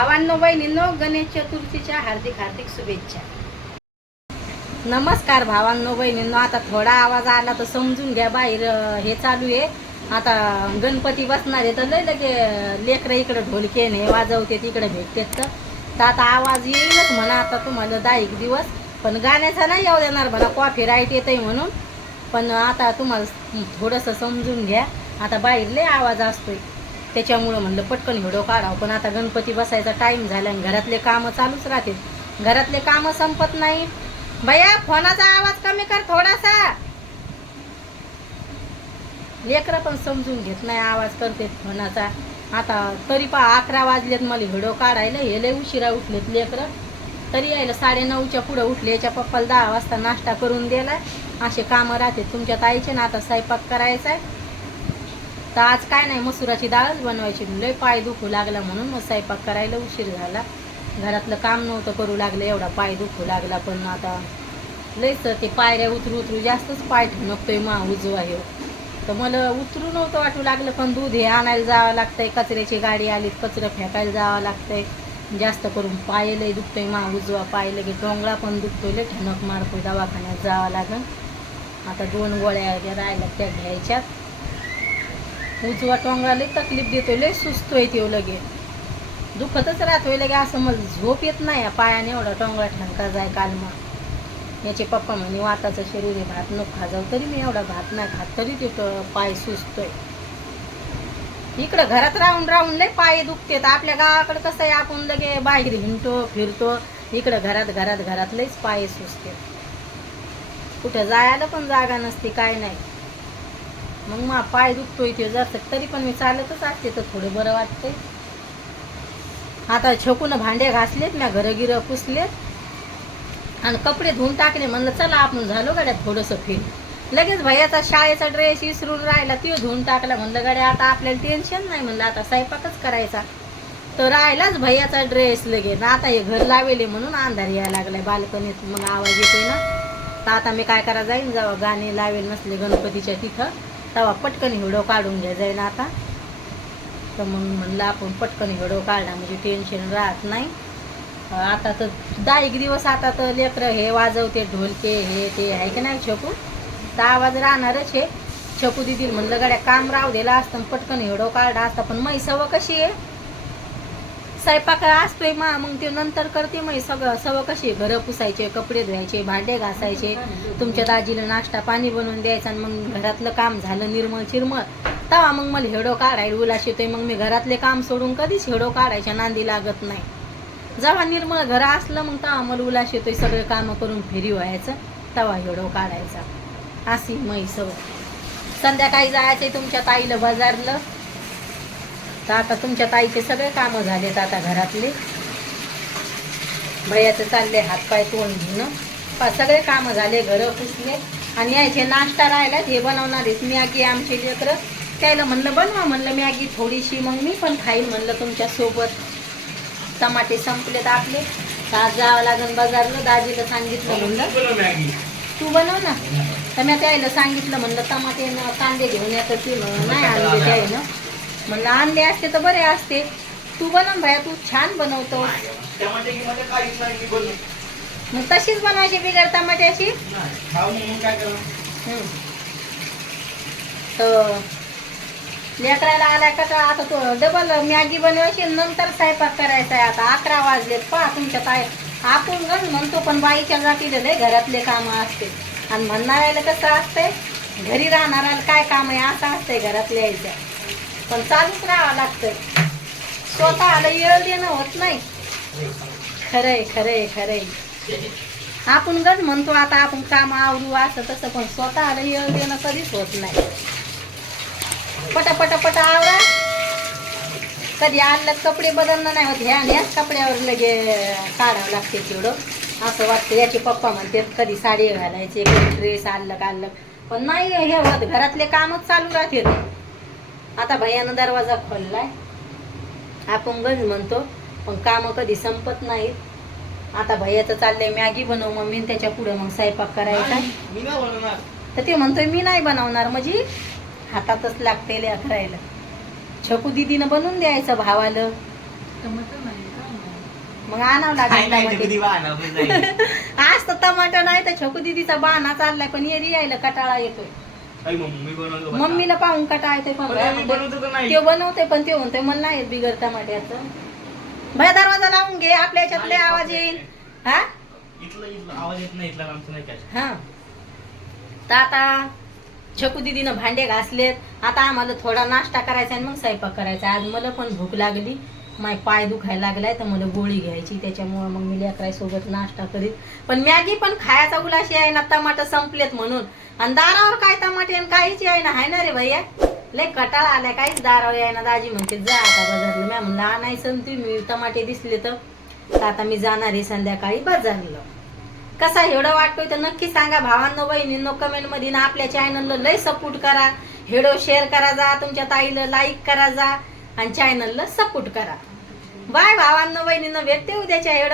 भावांनो बहिणींनो गणेश चतुर्थीच्या हार्दिक हार्दिक शुभेच्छा. नमस्कार भावांनो बहिणींनो आता थोडा आवाज आला तर समजून घ्या बाहेर हे चालू आहे. आता गणपती बसणार आहे तर लय लगे लेकरं इकडे ढोलकेने वाजवते तिकडे भेटतेत तर. तर आता आवाज येईलच म्हणा आता तुम्हाला दहा एक दिवस. पण गाण्याचा नाही येऊ देणार म्हणा कॉफी राईट येतंय म्हणून. पण आता तुम्हाला थोडंसं समजून घ्या. आता बाहेर लय आवाज असतोय. त्याच्यामुळं म्हणलं पटकन व्हिडिओ काढावं. पण आता गणपती बसायचा टाईम झाला आणि घरातले कामं चालूच राहतील. घरातले कामं संपत नाही भैया फोनाचा आवाज कमी कर थोडासा. लेकरं पण समजून घेत नाही आवाज करते फोनाचा. आता तरी पा अकरा वाजलेत मला व्हिडिओ काढायला. हे लय उशिरा उठलेत लेकरं. तरी यायला साडे नऊच्या पुढं उठले. याच्या पप्पाला दहा वाजता नाश्ता करून दिला असे कामं राहते तुमच्या ताईचे ना आता स्वयंपाक करायचा आहे तर आज काय नाही मसुराची डाळच बनवायची. लय पाय दुखू लागला म्हणून मग स्वयंपाक करायला उशीर झाला. घरातलं काम नव्हतं करू लागलं एवढा पाय दुखू लागला. पण आता लयच ते पायऱ्या उतरू उतरू जास्तच पाय ठणकतोय मा उजवा हे तर मला उतरू नव्हतं वाटू लागलं पण दूध हे आणायला जावं लागतंय. कचऱ्याची गाडी आली कचरं फेकायला जावं लागतंय. जास्त करून पाय लय दुखतोय मा उजवा पाय लगे डोंगळा पण दुखतोय लय ठणक मारतोय दवाखान्यात जावं लागन आता दोन गोळ्या राहिल्या त्या घ्यायच्यात उजवा टोंगळा लई तकलीफ देतोय लय सुस्तोय तो लगे दुखतच राहतोय लगे असं मला झोप येत नाही या पायाने एवढा टोंगळा ठणका जाय काल मग. याचे पप्पा म्हणे वाताचं शरीर आहे भात नको खाजाव तरी मी एवढा भात नाही खात तरी ते पाय सुचतोय इकडं घरात राहून राहून लय पाय दुखतेत आपल्या गावाकडे कसं आहे आपण लगे बाहेर हिंडतो फिरतो इकडं घरात घरात घरात लयच पाय सुचते कुठं जायला पण जागा नसते काय नाही. मग मा पाय दुखतोय इथे जास्त. तरी पण मी चालतच असते तर थोडं बरं वाटतंय. आता छकून भांडे घासलेत ना घरं गिरं पुसलेत. आणि कपडे धुवून टाकले म्हणलं चला आपण झालो गाड्यात थोडंसं फिर लगेच भैयाचा शाळेचा ड्रेस विसरून राहिला तो धुवून टाकला. म्हणलं गाड्या आता आपल्याला टेन्शन नाही. म्हणलं आता स्वयंपाकच करायचा. तर राहिलाच भैयाचा ड्रेस लगेच. आता हे घर लावेले म्हणून अंधार यायला लागलाय बाल्कनीत मग आवाज येतोय ना. तर आता मी काय करा जाईन जेव्हा गाणे लावेल नसले गणपतीच्या तिथं. तवा पटकन हिडो काढून घ्या ना आता. तर मग म्हणलं आपण पटकन हिडो काढला म्हणजे टेन्शन राहत नाही. आता तर दहा एक दिवस आता तर लेकरं हे वाजवते ढोलके हे ते आहे की नाही छपू? तर आवाज राहणारच हे. छपू दिदी म्हणलं गड्या काम राहू दिला असतं पटकन हिडो काढला असता. पण म्हैसवं कशी आहे? स्वयंपाक असतोय मा मग ते नंतर करते मग सगळं. सवं कशी घरं पुसायचे कपडे धुवायचे भांडे घासायचे. तुमच्या दाजीला नाश्ता पाणी बनवून द्यायचं आणि मग घरातलं काम झालं निर्मळ चिरमळ. तवा मग मला हेडो काढायला उलाश येतोय. मग मी घरातले काम सोडून कधीच हेडो काढायच्या नांदी लागत नाही. जेव्हा निर्मळ घर असलं मग तवा मला उलाश येतोय. सगळे कामं करून फेरी व्हायचं. तवा हेडो काढायचा. अशी मै सवय. संध्याकाळी जायचंय तुमच्या ताईला बाजारलं. तर आता तुमच्या ताईचे सगळे कामं झालेत आता घरातले. भैयाचं चालले हातपाय तोंड घेणं पा सगळे कामं झाले घरं पुसले. आणि यायचे नाश्ता राहिलात हे बनवणार आहेत मॅगी आमचे लेकरं. त्याला म्हणलं बनवा म्हणलं मॅगी थोडीशी. मग मी पण खाईन म्हणलं तुमच्यासोबत टमाटे संपलेत आपले. तर आज जावं लागेल बाजारला दाजीला सांगितलं म्हणलं. तू बनव ना. तर मी त्याला सांगितलं म्हणलं टमाटे कांदे घेऊन येतं ती म्हणून नाही आणले त्यानं म्हणलं आणले असते तर बरे असते. तू बनव भया तू छान बनवतो. मग तशीच बनवायची बिगर टमाट्याची. तर लेकरायला आलाय का तर आता तो डबल मॅगी बनवायची नंतर स्वयंपाक करायचा आहे आता. अकरा वाजलेत पहा तुमच्या ताय आपण गण म्हणतो पण बाईच्या जातीला लय घरातले कामं असते. आणि म्हणणाऱ्याला कसं असतंय? घरी राहणाऱ्याला काय काम आहे असं असतंय घरातल्या यायच्या पण चालूच राहावं लागतंय स्वतःला येळ देणं होत नाही. खरंय खरंय खरंय. आपण गट म्हणतो आता आपण काम आवरू असं तसं पण स्वतःला येळ देणं कधीच होत नाही. पटा पटा पटा आवरा. कधी आणलं कपडे बदलणं नाही होत. ह्या आणि ह्याच कपड्यावर लगे काढावं लागते तेवढं. असं वाटतं याचे पप्पा म्हणते कधी साडी घालायचे कधी ड्रेस आणलं काढलं. पण नाही हे होत. घरातले कामच चालू राहते. आता भैयानं दरवाजा खोललाय. आपण गंज म्हणतो पण कामं कधी संपत नाहीत. आता भैयाचं चाललंय मॅगी बनव मम्मी त्याच्या पुढे मग स्वयंपाक करायचा. मी नाही बनवणार. तर ते म्हणतोय मी नाही बनवणार म्हणजे हातातच लागते करायला छकू दिदीनं बनवून द्यायचं भावालं. टमाटर नाही का? मग आणावं लागेल आज तर टमाटर नाही तर छकू दिदीचा बाणा चाललाय पण यायला कटाळा येतोय. आई मम्मी बनवतो बरं. मम्मीला पाहून कटाळा येतोय पण पण आम्ही बनवतो का नाही. ते बनवते पण ते म्हणते मला नाही येत टमाट्याचं भया दरवाजा लावून घे आपल्या याच्यात लय आवाज येईल. हा? इथलं इथलं आवाज येत नाही इथला आमचं नाही काय हा. तर आता छकू दिदीनं भांडे घासलेत. आता आम्हाला थोडा नाश्ता करायचा आणि मग स्वयंपाक करायचा आज मला पण भूक लागली. माय पाय दुखायला लागलाय तर मला गोळी घ्यायची. त्याच्यामुळं मग मी लेकरायसोबत नाश्ता करीत. पण मॅगी पण खायचा उलाशी आहे ना टमाटर संपलेत म्हणून. आणि दारावर काय टमाटे आणि काहीच आहे ना हाय ना रे भैया? लय कटाळा आलाय काहीच दारावर आहे ना दाजी म्हणते जा आता बाजारला. मॅम म्हणलं आणायचं ना तुम्ही टमाटे दिसले तर. आता मी जाणार आहे संध्याकाळी बाजारला. कसा हेडो वाटतोय तर नक्की सांगा भावांनो बहिणींनो कमेंटमध्ये ना आपल्या चॅनलला लय सपोर्ट करा. हेडो शेअर करा जा तुमच्या ताईला लाईक करा जा. आणि चॅनलला सपोर्ट करा. बाय भावांना बहिणींनो भेटते उद्याच्या एवढं.